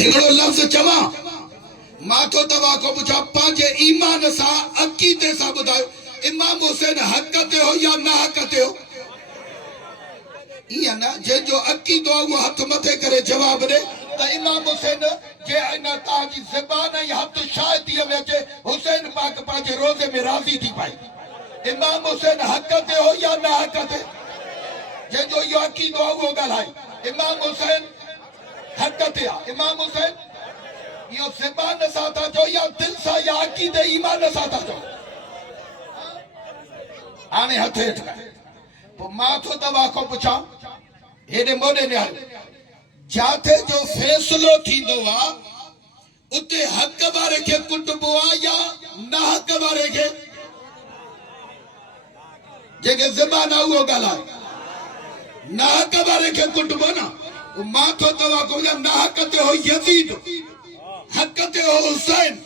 हिगड़ो लफ्ज चवा माथो तवा को पुछा पांचे ईमान सा अकीदे सा बुधायो इमाम हुसैन हक ते हो या ना हक ते हो इया ना जे जो अकीदो वो हाथ मथे करे जवाब दे त इमाम हुसैन जे अना ताजी ज़बान या हाथ शायद ये वेचे हुसैन पाक पांचे रोजे में राजी थी पाई इमाम हुसैन हक ते हो या ना हक ते जे जो यो अकीदो वो गलाए इमाम हुसैन हक ते इमाम हुसैन यो ज़बान सा था जो या दिल सा या अकीदे ईमान सा था जो आने हथे तो माथो दवा को पुछा हेडे मोडे ने जाते जो फैसलो थींदो आ उते हक वारे के कुटबो आ या ना हक वारे के जेके ज़बान वो गला ना हक वारे के कुटबो ना माथो दवा को ना हक ते हो यजीद हक ते हो हुसैन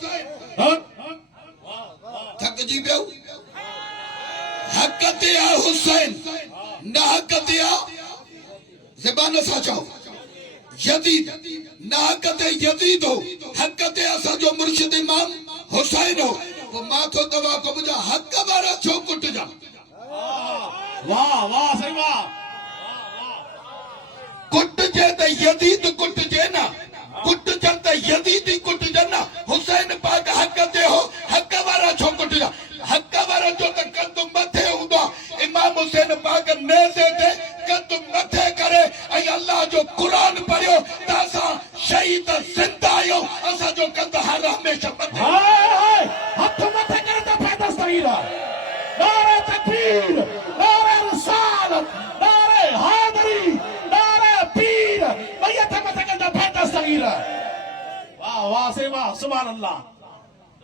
थक जी पियो हक ते आ हुसैन ना हक ते आ ज़बान सा चओ यजीद ना हक ते यजीद हो हक ते असा जो मुर्शिद इमाम हुसैन हो वो माथो दवा को बुझा हक वारा छो कुट जा वाह वाह सही वाह कुट जे त यजीद कुट जे ना कुट जन त यजीद कुट जन हुसैन पाक हक ते हो हक वारा छो कुट जा हक वारा जो त कंद मथे हुंदो इमाम हुसैन पाक नेज़े ते कंद मथे करे ऐं अल्लाह जो कुरान पढ़ियो त असां शहीद ज़िंदा आहियूं असां जो कंद हर हमेशा मथे हाय हथ मथे करे तो पैदा सहीरा नारे तकबीर नारे रिसालत नारे हैदरी नारे पीर मैयत मथे करे तो पैदा सहीरा वाह वाह सही वाह सुभान अल्लाह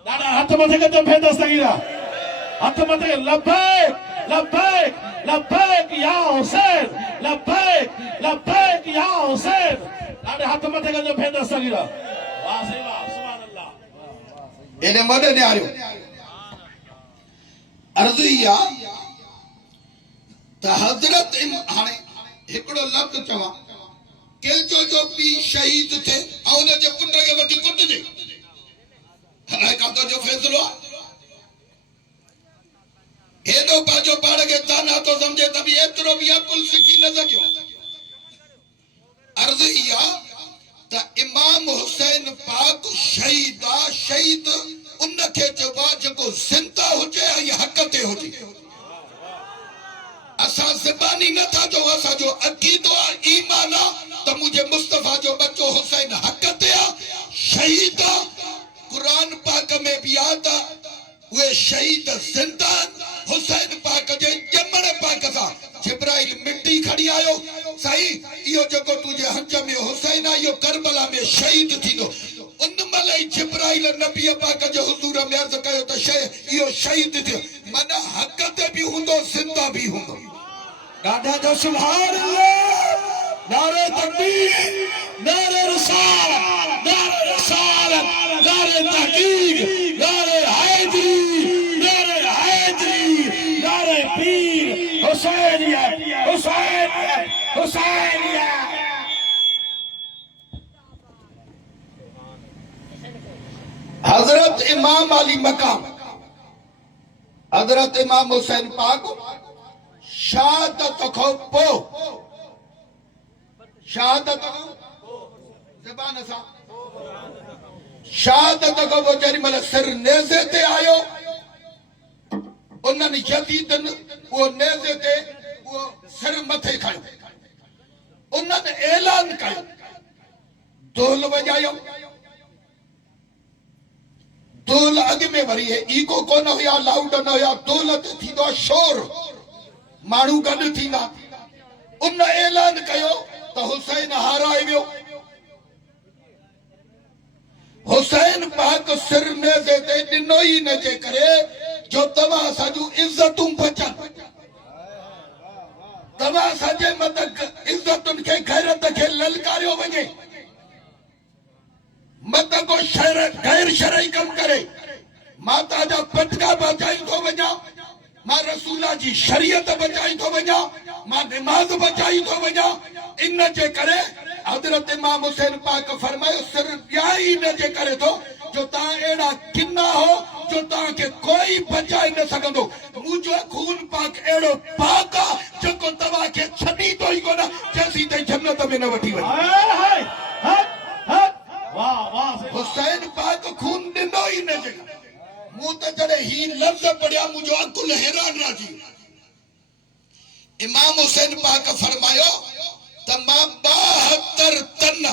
दादा हथ मथे करे तो पैदा सहीरा हथ मथे लब्बैक लब्बैक लब्बैक या हुसैन लब्बैक लब्बैक या हुसैन दादा हथ मथे करे तो पैदा सहीरा वाह सही वाह सुभान अल्लाह एने मोडे ने आयो अर्ज़िया त हज़रत हाने हिकड़ो लफ्ज चवा के जो पी शहीद थे आ उन जे पुट के वठी कुट जे हाय का तो जो फैसलो हेदो पाजो पाड़ के ताना तो समझे तभी एतरो भी अकुल सिखी न सकियो अर्ज़िया त इमाम हुसैन पाक शहीद उनखे चवा जेको ज़िंदा हुजे ऐं हक ते हुजे असां ज़बानी नथा जो असां जो अक़ीदो आहे ईमान आहे त मुंहिंजे मुस्तफ़ा जो बच्चो हुसैन हक ते आहे शहीद आहे क़ुरान पाक में बि आहे त उहे शहीद ज़िंदा आहिनि हुसैन पाक जे ॼमण पाक सां जिब्राइल मिटी खणी आयो साईं इहो जेको तुंहिंजे हंज में हुसैन आहे इहो करबला में शहीद थींदो उन महिल ई जिब्राइल नबी पाक जे हुज़ूर में अर्ज़ कयो त इहो शहीद थियो माना हक ते बि हूंदो ज़िंदा बि हूंदो दादा जो सुभान अल्लाह नारे तकबीर नारे रिसालत नारे तहकीक नारे हैदरी नारे पीर हुसैनिया हुसैनिया हजरत इमाम अली मकाम हजरत इमाम हुसैन पाक शहादत खो पो शहादत ज़बान सा शहादत को वो जरी मल सिर नेज़े ते आयो उन्हनि यजीदन वो नेज़े ते वो सिर मथे खयो उन्हनि ऐलान कयो ढोल वॼायो ढोल अॻ में वरी ईगो कोन हुया लाउड न हुया ढोल ते थींदो शोर माण्हू गॾु थींदा उन ऐलान कयो त हुसैन हाराए वियो हुसैन पाक सिर नेज़े ते ॾिनो ई न जे करे जो तव्हां असांजूं इज़तूं बचनि तव्हां असांजे मथां इज़तुनि खे गैरत खे ललकारियो वञे मत को गैर शरई कम करे माता जा पटका बचाई थो वञा मां रसूला जी शरीयत बचाई थो वञा मां नमाज बचाई थो वञा इन जे करे हज़रत इमाम हुसैन पाक फरमायो सिर न जे करे थो जो तव्हां अहिड़ा किना हो जो तव्हांखे कोई बचाए न सघंदो। मुंहिंजो खून पाक अहिड़ो पाक आहे जेको तव्हांखे छॾींदो ई कोन जेसीं ताईं जन्नत में न वठी वञे। हुसैन पाक खून ॾिनो ई न जे मूं त जॾहिं ही लफ़्ज़ पढ़िया मुंहिंजो अकुल हैरान रहिजी। इमाम हुसैन पाक फरमायो त मां 72 टन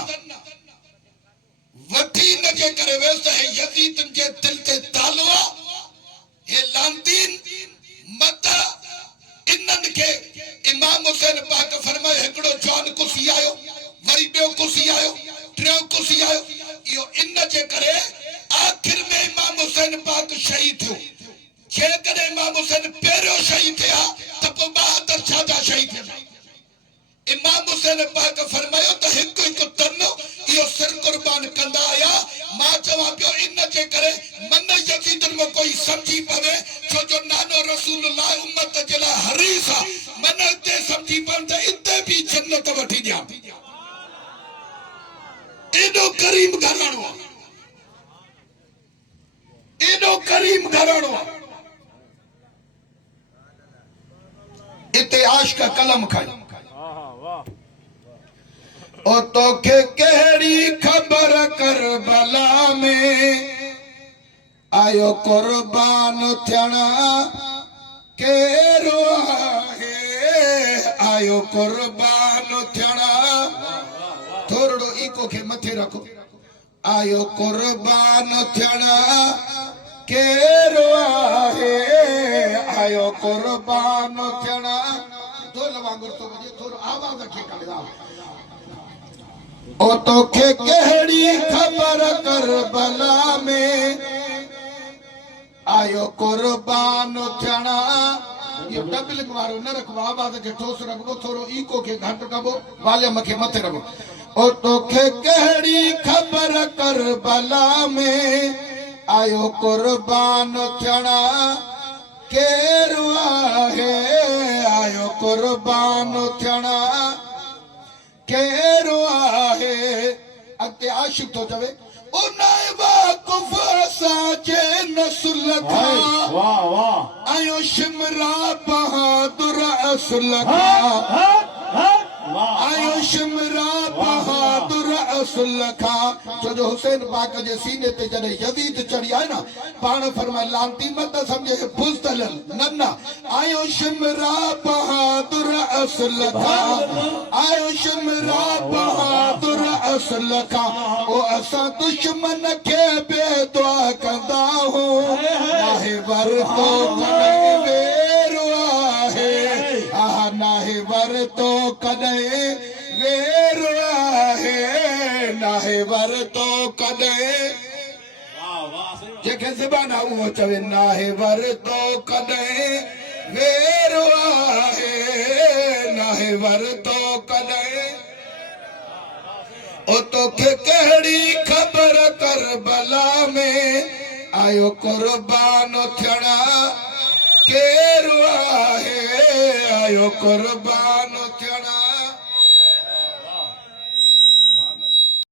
वठी न जे करे वियुसि हे यज़ीदन जे दिल ते तालो हे लांदीन मत इन्हनि खे इमाम हुसैन पाक फरमायो हिकिड़ो जवान कुसी आयो वरी ॿियो कुसी आयो टियों कुसी आयो इहो इन जे करे आख़िर में इमाम हुसैन पाक शहीद थियो। जेकॾहिं इमाम हुसैन पहिरियों शहीद थिया त पोइ 72 छा शहीद थिया। इमाम हुसैन पाक फरमायो त हिकु हिकु तन इहो सिर कुर्बान कंदा आया। मां चवां पियो इन जे करे मन यज़ीदन में कोई समझी पवे छो जो नानो रसूलुल्लाह उम्मत जे लाइ हरीस आहे। मन हिते समझी पवन त हिते बि जन्नत वठी ॾियां। एॾो करीम घराणो आहे, एॾो करीम घराणो आहे। इते आशिक़ कलम खणी ओ तोखे कहिड़ी ख़बर करबला में आयो कुर्बान थियण केरो आहे आयो कुर्बान थियण। थोरो इको खे मथे रखो। आयो कुर्बान थियण केरो आहे आयो कुर्बान थियण। ढोल वांगुरु थो वॼे थोरो आवाज़ खे कढंदा। ओ तोखे कहिड़ी ख़बर करबला में आयो कुर्बान थियण। इहो डबलिंग वारो न रखो, आवाज़ खे ठोस रखो, थोरो इको खे घटि कबो, वॉल्यूम खे मथे रखो। ओ तोखे कहिड़ी ख़बर करबला में आयो कुर्बान थियण केरो आहे आयो कुर्बान थियण केरो आहे। अॻिते आशिक़ थो चवे उन वाक़ुफ़ असांजे नस्ल खां आयो शिमरा बहादुर असुल खां आयो शिमरा बहादुर असुल खां। छो जो हुसैन पाक जे सीने ते जॾहिं यज़ीद चढ़ी आहे न पाण फरमाए लांती मत सम्झे बुज़दिल न न आयो शिमरा बहादुर असुल खां आयो शिमरा बहादुर असुल खां। ओ असां दुश्मन खे बेदुआ कंदा हो नाहे वरतो कॾहिं वेरो आहे आह नाहे वरतो कॾहिं वेरो आहे नाहे वरतो कॾहिं। जंहिंखे ज़बान आहे उहो चवे नाहे वरतो कॾहिं वेरो आहे नाहे वरतो कॾहिं। ओ तोखे कहिड़ी ख़बर करबला में आयो कुर्बान थियण केरो आहे आयो कुर्बान